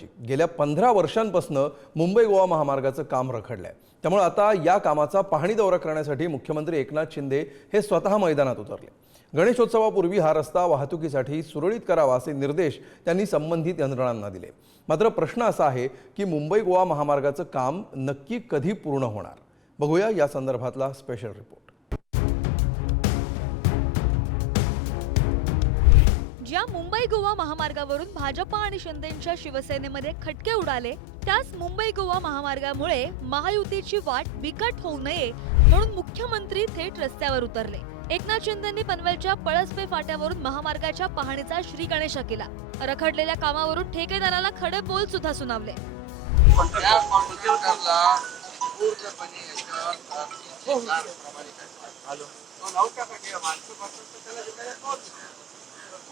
गेल्या पंधरा वर्षांपासून मुंबई गोवा महामार्गाचं काम रखडलंय. त्यामुळे आता या कामाचा पाहणी दौरा करण्यासाठी मुख्यमंत्री एकनाथ शिंदे हे स्वतः मैदानात उतरले. गणेशोत्सवापूर्वी हा रस्ता वाहतुकीसाठी सुरळीत करावा असे निर्देश त्यांनी संबंधित यंत्रणांना दिले. मात्र प्रश्न असा आहे की मुंबई गोवा महामार्गाचं काम नक्की कधी पूर्ण होणार? बघूया या संदर्भातला स्पेशल रिपोर्ट ज्या मुंबई गोवा महामार्गावरून भाजपा आणि शिंदेच्या शिवसेनेमध्ये खटके उडाले त्याच मुंबई गोवा महामार्गामुळे महायुतीची वाट बिकट होऊ नये म्हणून मुख्यमंत्री थेट रस्त्यावर उतरले. एकनाथ शिंदेंनी पनवेलच्या पळसपे फाट्यावरून महामार्गाच्या पाहणीचा श्री गणेशा केला रखडलेल्या कामावरून ठेकेदाराला खडे बोल सुद्धा सुनावले.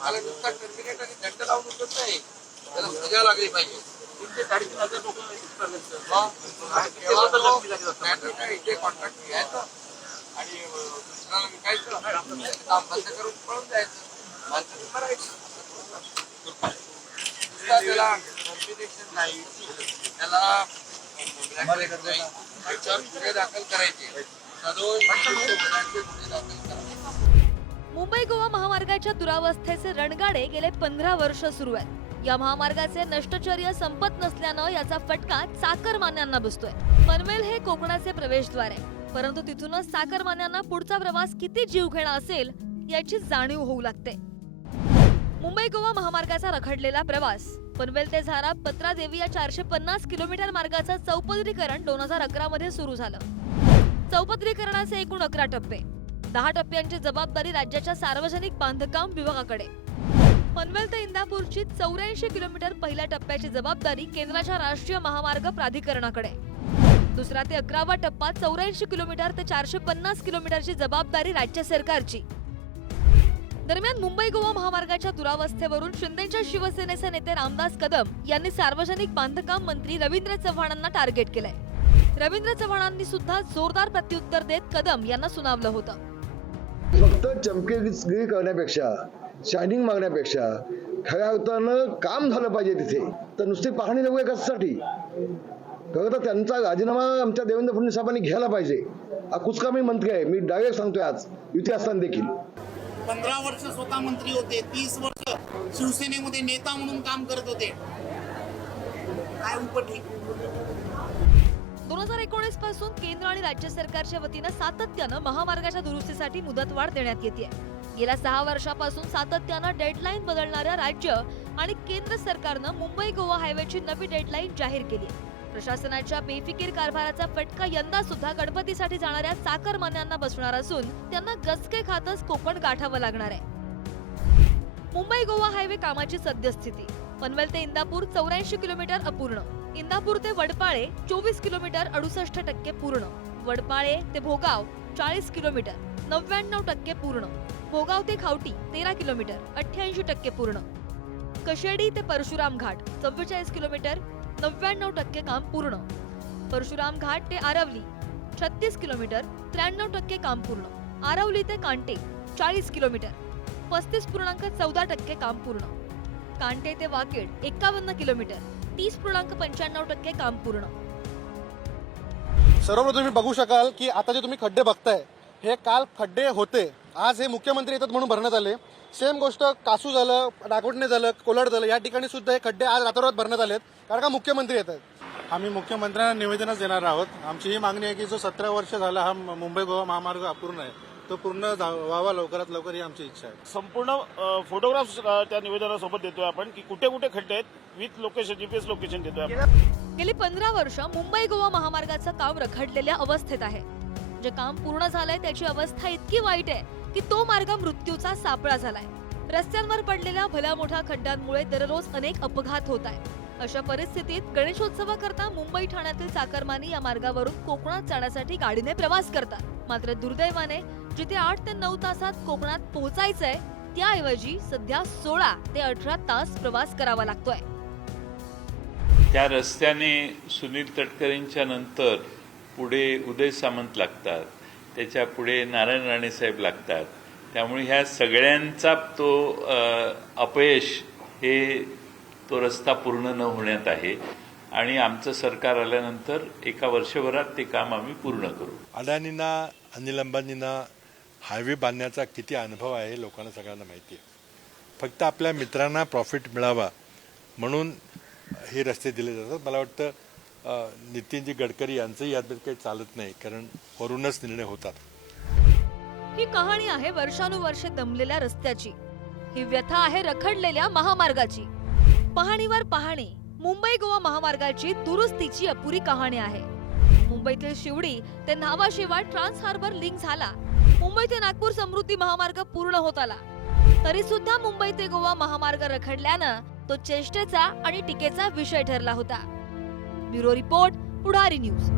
त्याला नुसता टर्मिनेट आणि दंड लावून नाही. त्याला सजा लागली पाहिजे. इथे कॉन्ट्रॅक्ट घ्यायचं आणि दुसऱ्याला विकायचं काम बंद करून पळून जायचं. माणसं मरायचं नुसता त्याला कॉम्बिनेशन नाही. त्याला गुन्हे दाखल करायचे. सदोष गुन्हे दाखल करायचे. मुंबई गोवा महामार्गाच्या दुरावस्थेचे रणगाडे गेले पंधरा वर्ष सुरू आहेत. या महामार्गाचे नष्टचर्य संपत नसल्यानं याचा फटका चाकरमान्यांना बसतोय. पनवेल हे कोकणाचे प्रवेशद्वार आहे. परंतु तिथूनच चाकरमान्यांना पुढचा प्रवास किती जीवघेणा असेल याची जाणीव होऊ लागते. मुंबई गोवा महामार्गाचा रखडलेला प्रवास. पनवेल ते झारा पत्रा देवी या चारशे पन्नास किलोमीटर मार्गाचं चौपदरीकरण दोन हजार अकरा मध्ये सुरू झालं. चौपदरीकरणाचे एकूण अकरा टप्पे. दहा टप्प्यांची जबाबदारी राज्याच्या सार्वजनिक बांधकाम विभागाकडे. पनवेल ते इंदापूरची चौऱ्याऐंशी किलोमीटर पहिल्या टप्प्याची जबाबदारी केंद्राच्या राष्ट्रीय महामार्ग प्राधिकरणाकडे. दुसरा ते अकरावा टप्पा चौऱ्याऐंशी किलोमीटर ते चारशे पन्नास किलोमीटरची जबाबदारी राज्य सरकारची. दरम्यान मुंबई गोवा महामार्गाच्या दुरावस्थेवरून शिंदेच्या शिवसेनेचे नेते रामदास कदम यांनी सार्वजनिक बांधकाम मंत्री रवींद्र चव्हाणांना टार्गेट केलंय. रवींद्र चव्हाणांनी सुद्धा जोरदार प्रत्युत्तर देत कदम यांना सुनावलं होतं. फक्त चमकेगिरी करण्यापेक्षा शायनिंग मागण्यापेक्षा खऱ्या अर्थानं काम झालं पाहिजे तिथे. तर नुसती पाहणी नको कशासाठी? खरं तर त्यांचा राजीनामा आमच्या देवेंद्र फडणवीस साहेबांनी घ्यायला पाहिजे. हा कुचकामी मंत्री आहे. मी डायरेक्ट सांगतोय आज. युती असताना देखील. पंधरा वर्ष स्वतः मंत्री होते तीस वर्ष शिवसेनेमध्ये नेता म्हणून काम करत होते. काय उपटली हजार केंद्र आणि राज्य सरकारच्या वतीनं सातत्यानं महामार्गाच्या दुरुस्तीसाठी मुदतवाढ देण्यात येते गेल्या सहा वर्षापासून सातत्यानं डेडलाईन बदलणाऱ्या राज्य आणि केंद्र सरकारनं मुंबई गोवा हायवेची नवी डेडलाईन जाहीर केली प्रशासनाच्या बेफिकीर कारभाराचा फटका यंदा सुद्धा गणपतीसाठी जाणाऱ्या चाकरमान्यांना बसणार असून त्यांना गचके खातच कोकण गाठावं लागणार आहे. मुंबई गोवा हायवे कामाची सद्यस्थिती. पनवेल ते इंदापूर चौऱ्याऐंशी किलोमीटर अपूर्ण. इंदापूर ते वडपाळे चोवीस किलोमीटर अडुसष्ट टक्के पूर्ण. वडपाळे ते भोगाव चाळीस किलोमीटर नव्याण्णव टक्के पूर्ण. भोगाव ते खावटी तेरा किलोमीटर अठ्ठ्याऐंशी टक्के पूर्ण. कशेडी ते परशुराम घाट चव्वेचाळीस किलोमीटर नव्याण्णव टक्के काम पूर्ण. परशुराम घाट ते आरवली छत्तीस किलोमीटर त्र्याण्णव टक्के काम पूर्ण. आरवली ते कांटे चाळीस किलोमीटर पस्तीस पूर्णांक चौदा टक्के काम पूर्ण. कांटे ते वाकेड एक्कावन्न किलोमीटर तीस पूर्णांक पंच्याण्णव टक्के काम पूर्ण. सर्वप्रथम तुम्ही बघू शकाल की आता जे तुम्ही खड्डे बघताय हे काल खड्डे होते. आज हे मुख्यमंत्री येतात म्हणून भरण्यात आले. सेम गोष्ट कासू झालं नागोटणे झालं कोलाड झालं या ठिकाणी सुद्धा हे खड्डे आज रातोरात भरण्यात आलेत. कारण का मुख्यमंत्री येत आहेत? आम्ही मुख्यमंत्र्यांना निवेदनच देणार आहोत. आमची ही मागणी आहे की जो सतरा वर्ष झाला हा मुंबई गोवा महामार्ग अपूर्ण आहे तो पूर्ण जा- व्हावा लवकरात लवकर ही आमची इच्छा आहे. संपूर्ण फोटोग्राफ्स त्या निवेदनासोबत देतोय आपण की कुठे कुठे खड्डे आहेत विथ लोकेशन जीपीएस लोकेशन देतोय आपण. गेली पंधरा वर्ष मुंबई गोवा महामार्गाचं काम रखडलेल्या अवस्थेत आहे. जे काम पूर्ण झालंय त्याची अवस्था इतकी वाईट आहे की तो मार्ग मृत्यूचा सापळा झालाय. रस्त्यांवर पडलेल्या भल्या मोठ्या खड्ड्यांमुळे दररोज अनेक अपघात होत आहेत. अशा परिस्थितीत गणेशोत्सवाकरता मुंबई ठाण्यातील चाकरमानी या मार्गावरून कोकणात जाण्यासाठी गाडीने प्रवास करतात. मात्र दुर्दैवाने जिथे आठ ते नऊ तासात कोकणात पोहोचायचंय त्याऐवजी सध्या सोळा ते अठरा तास प्रवास करावा लागतोय. त्या रस्त्याने सुनील तटकरेंच्या नंतर पुढे उदय सामंत लागतात त्याच्या पुढे नारायण राणे साहेब लागतात. त्यामुळे ह्या सगळ्यांचा तो अपयश हे तो रस्ता पूर्ण न होण्यात आहे. आणि आमचं सरकार आल्यानंतर एका वर्षभरात ते काम आम्ही पूर्ण करू. अडाणींना अनिल अंबानींना हायवे बांधण्याचा किती अनुभव आहे लोकांना सगळ्यांना माहिती आहे. फक्त आपल्या मित्रांना प्रॉफिट मिळावा म्हणून हे रस्ते दिले जातात. मला वाटतं नितीनजी गडकरी यांचंही यात काही चालत नाही कारण वरूनच निर्णय होतात. ही कहाणी आहे वर्षानुवर्षे दमलेल्या रस्त्याची. ही व्यथा आहे रखडलेल्या महामार्गाची. पाहणीवर पाहणी मुंबई गोवा महामार्गाची दुरुस्तीची अपुरी कहाणी आहे. मुंबईतील शिवडी ते नावाशिवाय ट्रान्स हार्बर लिंक झाला. मुंबई ते नागपूर समृद्धी महामार्ग पूर्ण होत आला. तरी सुद्धा मुंबई ते गोवा महामार्ग रखडल्यानं तो चेष्टेचा आणि टीकेचा विषय ठरला होता. Bureau report Pudhari news.